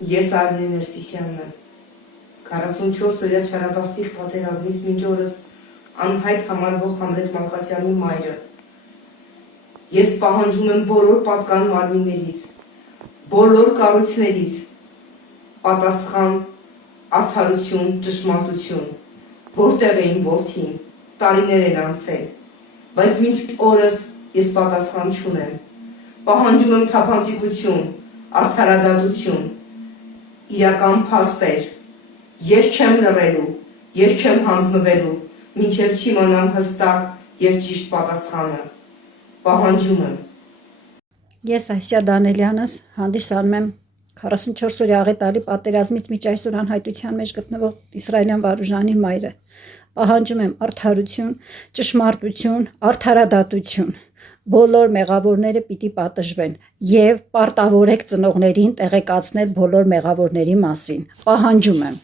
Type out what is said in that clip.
Ես Արմեն Ներսիսյանն եմ, 44-օրյա չարաբաստիկ պատերազմից մինչ օրս անհայտ համարվող Համլետ Մալխասյանի մայրը։ Ես պահանջում եմ բոլոր պատկան մարմիններից, բոլոր կառույցներից պատասխան, արդարություն, ճշմարտություն, որտեղ էին որդին, տարիներ են անցել, բայց մինչ օրս ես պատասխան չունեմ։ Պահանջում եմ թափանցիկություն, արդարադատություն, իրական փաստեր։ Ես չեմ լռելու, ես չեմ հանձնվելու, մինչև չիմանամ հստակ և ճիշտ պատասխանը։ Պահանջում եմ։ Ես Այսիա Դանելյանս հանդիսանում եմ 44-օրյա աղետալի պատերազմից մինչ այսօր անհայտության մեջ գտնվող իսրայելյան վարուժանի մայրը։ Պահանջում եմ արդարություն, ճշմարտություն, արդարադատություն։ Բոլոր մեղավորները պիտի պատժվեն եւ պարտավոր եք ծնողներին տեղեկացնել բոլոր մեղավորների մասին։ Պահանջում եմ։